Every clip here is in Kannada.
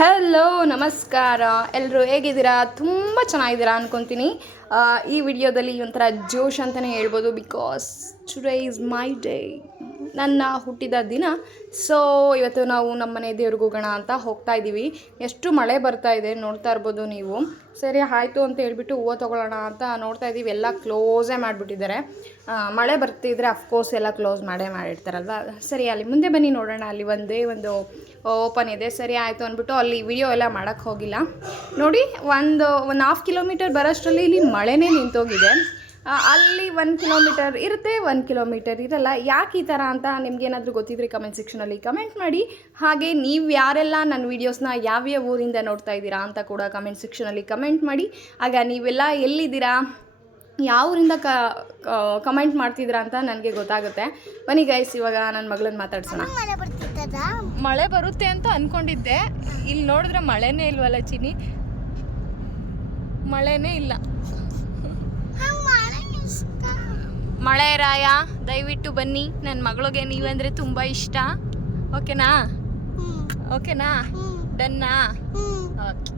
ಹಲೋ ನಮಸ್ಕಾರ ಎಲ್ಲರೂ ಹೇಗಿದ್ದೀರಾ? ತುಂಬ ಚೆನ್ನಾಗಿದ್ದೀರಾ ಅಂದ್ಕೊತೀನಿ. ಈ ವಿಡಿಯೋದಲ್ಲಿ ಒಂಥರ ಜೋಶ್ ಅಂತಲೇ ಹೇಳ್ಬೋದು. Because today is my day, ನನ್ನ ಹುಟ್ಟಿದ ದಿನ. ಸೊ ಇವತ್ತು ನಾವು ನಮ್ಮ ಮನೆ ದೇವ್ರಿಗೆ ಹೋಗೋಣ ಅಂತ ಹೋಗ್ತಾ ಇದ್ದೀವಿ. ಎಷ್ಟು ಮಳೆ ಬರ್ತಾ ಇದೆ ನೋಡ್ತಾ ಇರ್ಬೋದು ನೀವು. ಸರಿ ಆಯಿತು ಅಂತ ಹೇಳ್ಬಿಟ್ಟು ಹೂವು ತೊಗೊಳ್ಳೋಣ ಅಂತ ನೋಡ್ತಾ ಇದ್ದೀವಿ. ಎಲ್ಲ ಕ್ಲೋಸೇ ಮಾಡಿಬಿಟ್ಟಿದ್ದಾರೆ. ಮಳೆ ಬರ್ತಿದ್ರೆ ಅಫ್ಕೋರ್ಸ್ ಎಲ್ಲ ಕ್ಲೋಸ್ ಮಾಡಿರ್ತಾರಲ್ವ. ಸರಿ ಅಲ್ಲಿ ಮುಂದೆ ಬನ್ನಿ ನೋಡೋಣ. ಅಲ್ಲಿ ಒಂದು ಓಪನ್ ಇದೆ. ಸರಿ ಆಯಿತು ಅಂದ್ಬಿಟ್ಟು ಅಲ್ಲಿ ವಿಡಿಯೋ ಎಲ್ಲ ಮಾಡೋಕ್ಕೆ ಹೋಗಿಲ್ಲ. ನೋಡಿ ಒಂದು 1.5 ಕಿಲೋಮೀಟರ್ ಬರೋಷ್ಟರಲ್ಲಿ ಇಲ್ಲಿ ಮಳೆನೇ ನಿಂತೋಗಿದೆ. ಅಲ್ಲಿ 1 ಕಿಲೋಮೀಟರ್ ಇರುತ್ತೆ, 1 ಕಿಲೋಮೀಟರ್ ಇರಲ್ಲ. ಯಾಕೆ ಈ ಥರ ಅಂತ ನಿಮಗೇನಾದರೂ ಗೊತ್ತಿದ್ರೆ ಕಮೆಂಟ್ ಸೆಕ್ಷನಲ್ಲಿ ಕಮೆಂಟ್ ಮಾಡಿ. ಹಾಗೆ ನೀವು ಯಾರೆಲ್ಲ ನನ್ನ ವೀಡಿಯೋಸ್ನ ಯಾವ್ಯಾವ ಊರಿಂದ ನೋಡ್ತಾ ಇದ್ದೀರಾ ಅಂತ ಕೂಡ ಕಮೆಂಟ್ ಸೆಕ್ಷನಲ್ಲಿ ಕಮೆಂಟ್ ಮಾಡಿ. ಆಗ ನೀವೆಲ್ಲ ಎಲ್ಲಿದ್ದೀರಾ, ಯಾವ ಊರಿಂದ ಕಮೆಂಟ್ ಮಾಡ್ತಿದ್ದೀರಾ ಅಂತ ನನಗೆ ಗೊತ್ತಾಗುತ್ತೆ. ಬನ್ನಿ ಗೈಸ್, ಇವಾಗ ನನ್ನ ಮಗಳನ್ನ ಮಾತಾಡ್ಸೋಣ. ಮಳೆ ಬರುತ್ತೆ ಅಂತ ಅಂದ್ಕೊಂಡಿದ್ದೆ. ಇಲ್ಲಿ ನೋಡಿದ್ರೆ ಮಳೆನೇ ಇಲ್ವಲ್ಲ ಚಿನಿ, ಮಳೆನೇ ಇಲ್ಲ. ಮಳೆ ರಾಯ ದಯವಿಟ್ಟು ಬನ್ನಿ, ನನ್ನ ಮಗಳಿಗೆ ನೀವಂದರೆ ತುಂಬ ಇಷ್ಟ. ಓಕೆನಾ? ಓಕೆನಾ? ಡನ್ನಾ? ಓಕೆ.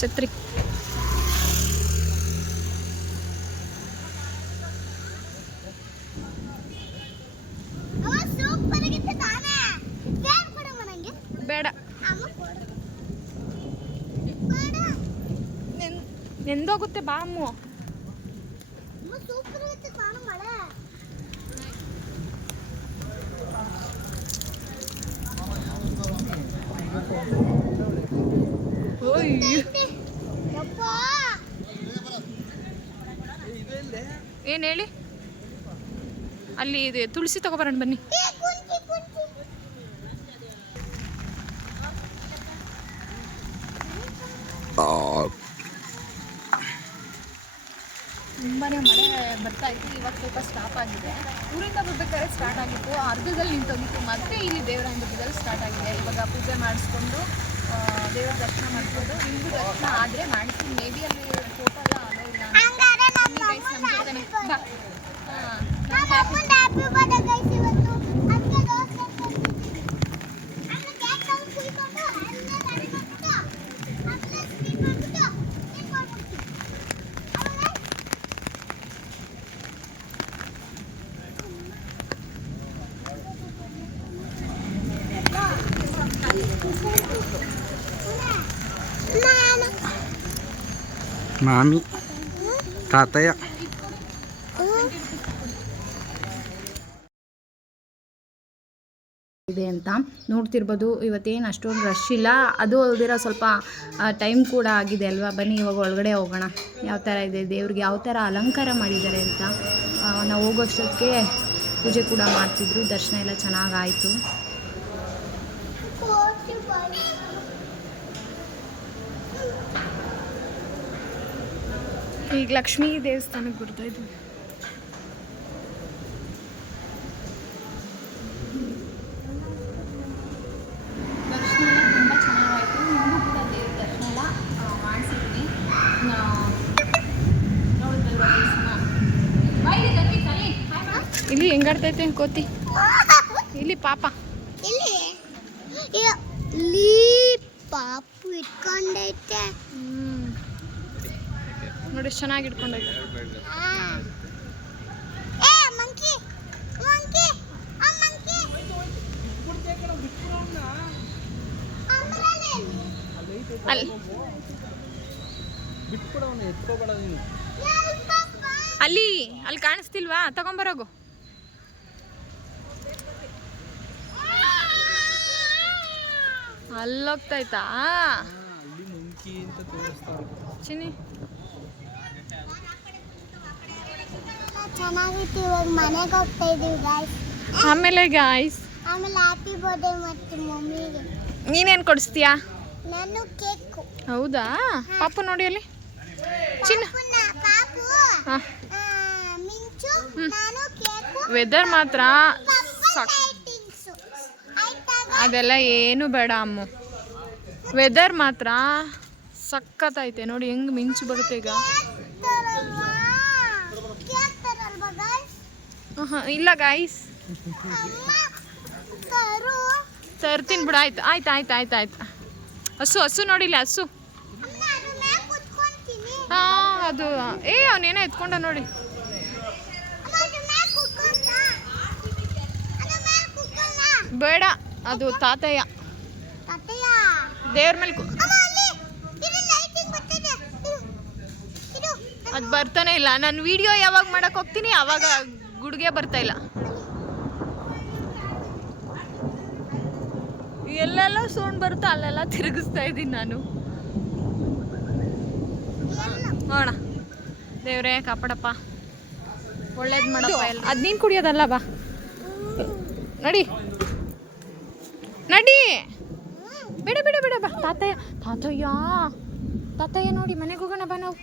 ಛತ್ರಿ ಬೇಡ, ನೆಂದೋಗುತ್ತೆ ಬಾ ಅಮ್ಮು. ಏನು ಹೇಳಿ? ಅಲ್ಲಿ ಇದೆ ತುಳಸಿ ತಗೊಬರೋಣ ಬನ್ನಿ. ತುಂಬಾ ಮಳೆ ಬರ್ತಾ ಇತ್ತು. ಇವಾಗ ಸ್ವಲ್ಪ ಸ್ಟಾಪ್ ಆಗಿದೆ. ಊರಿಂದ ಬರ್ಬೇಕಾದ್ರೆ ಸ್ಟಾರ್ಟ್ ಆಗಿತ್ತು, ಅರ್ಧದಲ್ಲಿ ನಿಂತೋಗಿತ್ತು. ಮತ್ತೆ ಇಲ್ಲಿ ದೇವರ ಮಂದಿರದಲ್ಲಿ ಸ್ಟಾರ್ಟ್ ಆಗಿದೆ. ಇವಾಗ ಪೂಜೆ ಮಾಡಿಸ್ಕೊಂಡು ದೇವರ ದರ್ಶನ ಮಾಡ್ಬೋದು. ನಿಮಗೂ ದರ್ಶನ ಆದರೆ ಮಾಡಿಸಿ. ಮೇ ಬಿ ಅಲ್ಲಿ ಫೋಟೋ ಎಲ್ಲ ಅಲೋ ಇಲ್ಲ. ಮಾಮಿ ತಾತಯ್ಯ ಇದೆ ಅಂತ ನೋಡ್ತಿರ್ಬೋದು. ಇವತ್ತೇನು ಅಷ್ಟೊಂದು ರಶ್ ಇಲ್ಲ. ಅದು ಅಲ್ದಿರೋ ಸ್ವಲ್ಪ ಟೈಮ್ ಕೂಡ ಆಗಿದೆ ಅಲ್ವಾ. ಬನ್ನಿ ಇವಾಗ ಒಳಗಡೆ ಹೋಗೋಣ. ಯಾವ ಥರ ಇದೆ ದೇವ್ರಿಗೆ, ಯಾವ ಥರ ಅಲಂಕಾರ ಮಾಡಿದ್ದಾರೆ ಅಂತ. ನಾವು ಹೋಗೋಷ್ಟಕ್ಕೆ ಪೂಜೆ ಕೂಡ ಮಾಡ್ತಿದ್ರು. ದರ್ಶನ ಎಲ್ಲ ಚೆನ್ನಾಗಾಯಿತು. ಈಗ ಲಕ್ಷ್ಮೀ ದೇವಸ್ಥಾನಕ್ಕೆ ಬರ್ತಾ ಇದ್ವಿ. ದರ್ಶನ ಎಲ್ಲ ತುಂಬ ಚೆನ್ನಾಗಾಯಿತು. ನಿಮಗೂ ಕೂಡ ದೇವ್ರ ದರ್ಶನ ಎಲ್ಲ ಮಾಡಿಸಿದ್ವಿ. ನೋಡಿದ್ರಲ್ವ ದೇವಸ್ಥಾನ. ಇಲ್ಲಿ ಹೆಂಗಾಡ್ತೈತೆ ಕೋತಿ, ಇಲ್ಲಿ ಪಾಪ, ಇಲ್ಲಿ ಪಾಪು ಇಟ್ಕೊಂಡೈತೆ. ನೋಡಿ ಎಷ್ಟು ಚೆನ್ನಾಗಿ ಇಟ್ಕೊಂಡೈತೆ. ಅಲ್ಲಿ ಅಲ್ಲಿ ಕಾಣಿಸ್ತಿಲ್ವಾ? ತಗೊಂಬರೋಗು. ಅಲ್ಲೋಗ್ತಾಯ್ತಾ ಚಿನಿ? ಚೆನ್ನಾಗಿತ್ತು. ಇವಾಗ ಮನೆಗೆ ಹೋಗ್ತಾ ಇದೀವಿ ಗಾಯ್ಸ್. ಆಮೇಲೆ ಗಾಯ್ಸ್ ಆಮೇಲೆ ಹ್ಯಾಪಿ ಬರ್ತ್ಡೇ ಮತ್ತು ಮಮ್ಮಿಗೆ ನೀನೇನು ಕೊಡಿಸ್ತೀಯಾ? ನಾನು ಕೇಕ್. ಹೌದಾ? ಪಾಪು ನೋಡಿ ಅಲ್ಲಿ ಚಿನ್ನ ಪಾಪು ಹಾಂ ಮಿಂಚು ನಾನು ಕೇಕು ವೆದರ್ ಮಾತ್ರ ಸಕ್ ಲೈಟಿಂಗ್ಸು ಆಯ್ತಾ ಅದೆಲ್ಲ ಏನು ಬೇಡ ಅಮ್ಮು. ವೆದರ್ ಮಾತ್ರ ಸಖತ್ತೈತೆ ನೋಡಿ, ಹೆಂಗೆ ಮಿಂಚು ಬರುತ್ತೆ ಈಗ. ತರಲ್ವಾ ಕೇಕ್ ತರಲ್ವಾ ಗೈಸ್ ಇಲ್ಲ ಗಾಯ್ಸ್, ಅಮ್ಮ ತರು ತರ್ತೀನಿ ಬಿಡು. ಆಯ್ತು ಆಯ್ತು ಆಯ್ತು ಆಯ್ತು ಆಯ್ತು. ಹಸು ನೋಡಿಲ್ಲ ಹಸು. ಅಮ್ಮ ಅದ್ರ ಮೇಲೆ ಕುತ್ಕೊಂತೀನಿ ಹಾಂ ಅದು ಅವನೇನೋ ಎತ್ಕೊಂಡ ನೋಡಿ. ಅಮ್ಮ ಅದ್ರ ಮೇಲೆ ಕುತ್ಕೊಂತ ಅದ್ರ ಮೇಲೆ ಕುತ್ಕೊಂಡ ಬೇಡ, ಅದು ತಾತಯ್ಯ ತಾತಯ್ಯ ದೇವ್ರ ಮೇಲೆ ಅಮ್ಮ ಅಲ್ಲಿ ಇದು ಲೈಟಿಂಗ್ ಬರ್ತಿದೆ ಇದು ಅದು ಬರ್ತಾನೆ ಇಲ್ಲ. ನಾನು ವಿಡಿಯೋ ಯಾವಾಗ ಮಾಡಕ್ಕೆ ಹೋಗ್ತೀನಿ ಆವಾಗ ಗುಡ್ಗೆ ಬರ್ತಾ ಇಲ್ಲ. ಎಲ್ಲೆಲ್ಲ ಸೌಂಡ್ ಬರುತ್ತೋ ಅಲ್ಲೆಲ್ಲ ತಿರುಗಿಸ್ತಾ ಇದ್ದೀನಿ ನಾನು. ನೋಡ ದೇವ್ರೇ ಕಾಪಾಡಪ್ಪ, ಒಳ್ಳೇದು ಮಾಡಪ್ಪ. ಎಲ್ಲ ಅದು ನೀನು ಕುಡಿಯೋದಲ್ಲ, ಬಾ ನಡಿ ನಡಿ. ಬೇಡ ಬೇಡ ಬೇಡ ಬಾ. ತಾತಯ್ಯ ನೋಡಿ, ಮನೆಗೆ ಹೋಗೋಣ ಬಾ ನಾವು.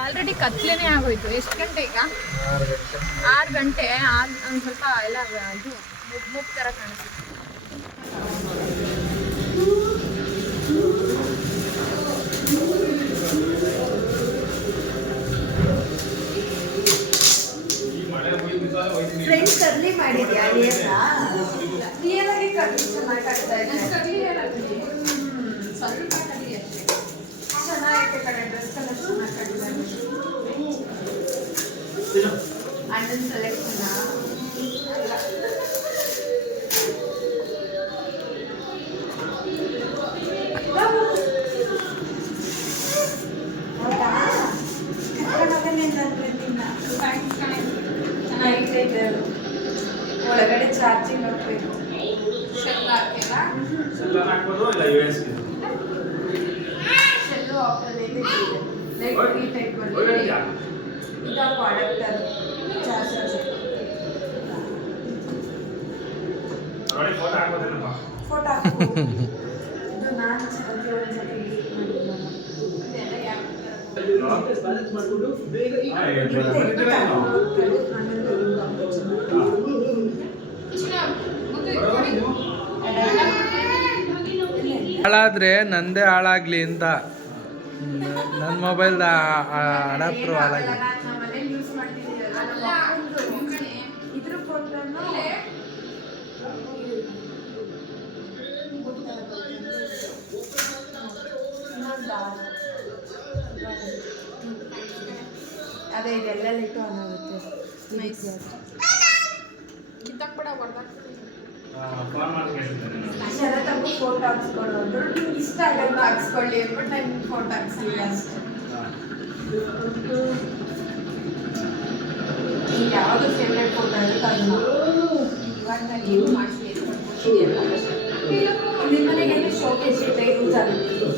ಆಲ್ರೆಡಿ ಕತ್ಲೇನೆ ಆಗೋಯ್ತು. ಎಷ್ಟು ಗಂಟೆ ಈಗ? 6 ಗಂಟೆ. ಒಂದು ಸ್ವಲ್ಪ ಎಲ್ಲ ಇದು ಮುಗ್ ಥರ ಕಾಣಿಸುತ್ತೆ. ಫ್ರೆಂಡ್ಸ್ ಕರ್ಲಿ ಮಾಡಿದ್ಯಾ? ರಿಯಲ್ ಆಗಿ ಕರ್ಲಿ ಚೆನ್ನಾಗಿ ಕಾಣ್ತಾ ಇದೆ. ಸ್ವಲ್ಪ ಕಲಿ ಅಷ್ಟೇ. ಚೆನ್ನಾಗೈತೆ ಕಡೆ, ಡ್ರೆಸ್ ಕಲರ್ ಚೆನ್ನಾಗಿ ಕಾಣ್ತಾ ಇದೆ. ಅಣ್ಣನ ಸೆಲೆಕ್ಷನ್ ಚೆನ್ನಾಗಿದೆ. ಒಳಗಡೆ ಚಾರ್ಜಿಂಗ್ ಹಾಕ್ಬೇಕು. ಶೆಲ್ ಹಾಕ್ತಿಲ್ಲ, ಶೆಲ್ಲು ಹಾಕೋದೇ ಲೈಕ್ ಈ ಟೈಪ್ ಈಗ ಪ್ರಾಡಕ್ಟ್ ಅದು ಚಾರ್ಜರ್. ಫೋಟೋ ಹಾಕು. ಇದು ನಾನು ಒಂದ್ಸತಿ ಹಾಳಾದ್ರೆ ನಂದೇ ಹಾಳಾಗ್ಲಿ ಅಂತ ನನ್ನ ಮೊಬೈಲ್ದ ಅಡಾಪ್ಟ್ರು ಹಾಳಾಗಿ. ಇದ್ರ ಫೋಟೋನು ಅದೇ ಇದೆಲ್ಲ ಇಟ್ಟು ಆಗುತ್ತೆ. ಕಿತ್ತಾಕ್ಬಿಡ ಹೊಡೆದಾಕ್ತೀನಿ. ಶರತ್ತಕ್ಕೂ ಫೋಟೋ ಹಾಕ್ಸ್ಕೊಡೋದು. ನಿಮ್ಗೆ ಇಷ್ಟ ಆಗಲ್ಲ ಹಾಕ್ಸ್ಕೊಳ್ಳಿ ಅಂದ್ಬಿಟ್ಟು ನಾನು ಫೋಟೋ ಹಾಕ್ಸಿಲ್ಲ ಅಷ್ಟೇ. ನಿಮ್ಗೆ ಯಾವುದು ಫೇವ್ರೆಟ್ ಫೋಟೋ ಇರುತ್ತೆ ಅದನ್ನ ಇವಾಗ ನಾನು ಏನು ಮಾಡಿಸಿ ನಿಮ್ಮ ಮನೆಗೆಲ್ಲ ಶೋಕೇಸ್ ಇಟ್ಟೆ ಯೂಸ್ ಆಗುತ್ತೆ.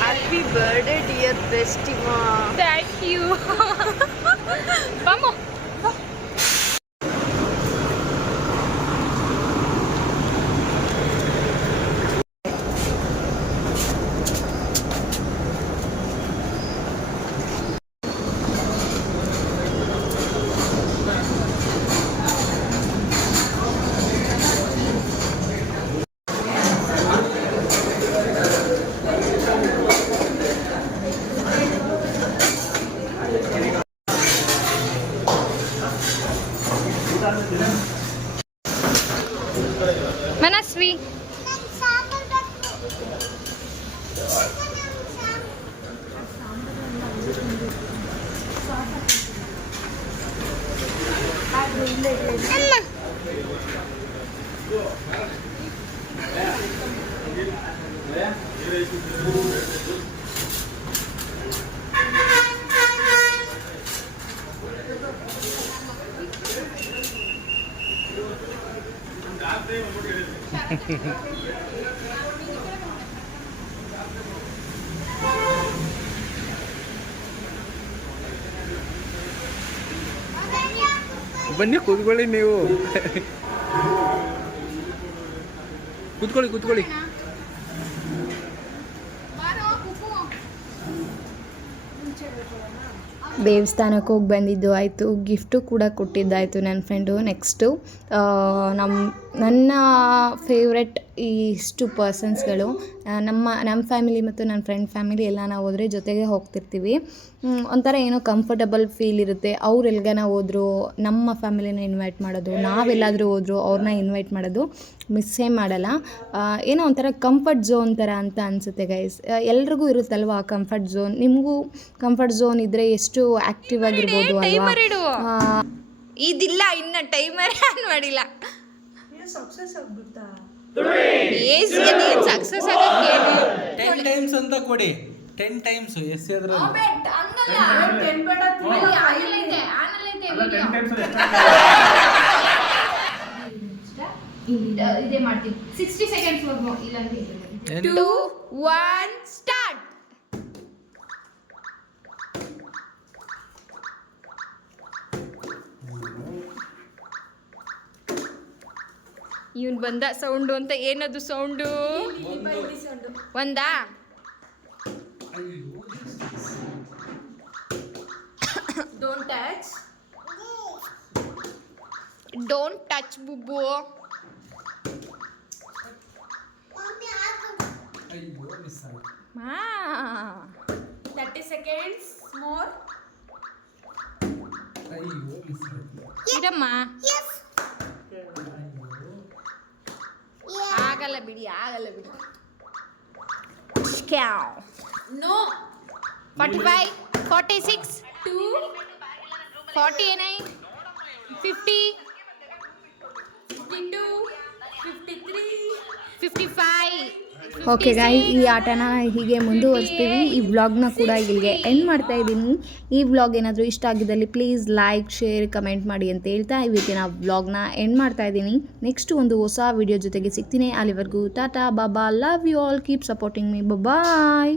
ಹ್ಯಾಪಿ ಬರ್ಡೇ ಡಿಯರ್ ಬೆಸ್ಟಿಮಾ. Thank you. ಬಮ್ಮು ಮನಸ್ವಿ. ನಂಗೆ ಸಾಂಬಾರ್ ಬೇಕು. ಅಮ್ಮ ಬನ್ನಿ ಕೂತ್ಕೊಳ್ಳಿ ನೀವು. ಕೂತ್ಕೊಳ್ಳಿ ದೇವಸ್ಥಾನಕ್ಕೆ ಹೋಗಿ ಬಂದಿದ್ದು ಆಯಿತು, ಗಿಫ್ಟು ಕೂಡ ಕೊಟ್ಟಿದ್ದಾಯಿತು ನನ್ನ ಫ್ರೆಂಡು. ನೆಕ್ಸ್ಟು ನನ್ನ ಫೇವ್ರೆಟ್ ಇಷ್ಟು ಪರ್ಸನ್ಸ್ಗಳು ನಮ್ಮ ಫ್ಯಾಮಿಲಿ ಮತ್ತು ನನ್ನ ಫ್ರೆಂಡ್ ಫ್ಯಾಮಿಲಿ ಎಲ್ಲ ನಾವು ಹೋದರೆ ಜೊತೆಗೆ ಹೋಗ್ತಿರ್ತೀವಿ. ಒಂಥರ ಏನೋ ಕಂಫರ್ಟಬಲ್ ಫೀಲ್ ಇರುತ್ತೆ. ಅವ್ರು ಎಲ್ಗಾನ ಹೋದ್ರು ನಮ್ಮ ಫ್ಯಾಮಿಲಿನ ಇನ್ವೈಟ್ ಮಾಡೋದು, ನಾವೆಲ್ಲಾದರೂ ಹೋದ್ರು ಅವ್ರನ್ನ ಇನ್ವೈಟ್ ಮಾಡೋದು ಮಿಸ್ಸೇ ಮಾಡಲ್ಲ. ಏನೋ ಒಂಥರ ಕಂಫರ್ಟ್ ಝೋನ್ ಥರ ಅಂತ ಅನಿಸುತ್ತೆ ಗೈಸ್. ಎಲ್ರಿಗೂ ಇರುತ್ತಲ್ವ ಆ ಕಂಫರ್ಟ್ ಝೋನ್. ನಿಮಗೂ ಕಂಫರ್ಟ್ ಝೋನ್ ಇದ್ದರೆ ಎಷ್ಟು ಆ್ಯಕ್ಟಿವ್ ಆಗಿರ್ಬೋದು ಅಲ್ವಾ? ಇದಿಲ್ಲ, ಇನ್ನು ಟೈಮರ್ ಆನ್ ಮಾಡಿಲ್ಲ. ಸಕ್ಸಸ್ ಆಗ್ಬಿಡ್ತಾ ಸಕ್ಸಸ್ ಆಗಕ್ಕೆ 10 ಟೈಮ್ಸ್ ಅಂತ ಕೊಡಿ. 10 ಟೈಮ್ಸ್ ಎಸ್ ಅದ್ರಲ್ಲಿ ಇದೇ ಮಾಡ್ತೀವಿ 60 ಸೆಕೆಂಡ್ಸ್ ವರ್ಗು. ಇಲ್ಲಾಂದ್ರೆ 2 1 ಸ್ಟಾರ್ಟ್. ಇವನ್ ಬಂದ ಸೌಂಡು ಅಂತ. ಏನದು ಸೌಂಡು? ಒಂದಾ? ಡೋಂಟ್ ಟಚ್ ಬುಬ್ಬು. ಅಯ್ಯೋ ಮಿಸ್ ಆಯ್ತು. 30 seconds more. ಅಯ್ಯೋ ಮಿಸ್ ಆಯ್ತು. ಇರಮ್ಮ, ಆಗಲ್ಲ ಬಿಡಿ. No. 45 46 2 49 50 52 53 55. ಓಕೆ ಗಾಯ್ಸ್, ಈ ಆಟನ ಹೀಗೆ ಮುಂದುವರಿಸ್ತೀವಿ. ಈ ವ್ಲಾಗ್ನ ಕೂಡ ಇಲ್ಲಿಗೆ ಎಂಡ್ ಮಾಡ್ತಾ ಇದ್ದೀನಿ. ಈ ವ್ಲಾಗ್ ಏನಾದರೂ ಇಷ್ಟ ಆಗಿದ್ದಲ್ಲಿ ಪ್ಲೀಸ್ ಲೈಕ್, ಶೇರ್, ಕಮೆಂಟ್ ಮಾಡಿ ಅಂತ ಹೇಳ್ತಾ ಇವತ್ತಿನ ವ್ಲಾಗ್ನ ಎಂಡ್ ಮಾಡ್ತಾ ಇದ್ದೀನಿ. ನೆಕ್ಸ್ಟ್ ಒಂದು ಹೊಸ ವಿಡಿಯೋ ಜೊತೆಗೆ ಸಿಗ್ತೀನಿ. ಅಲ್ಲಿವರೆಗೂ ಟಾಟಾ ಬಾಬಾ, love you all, keep supporting me, bye.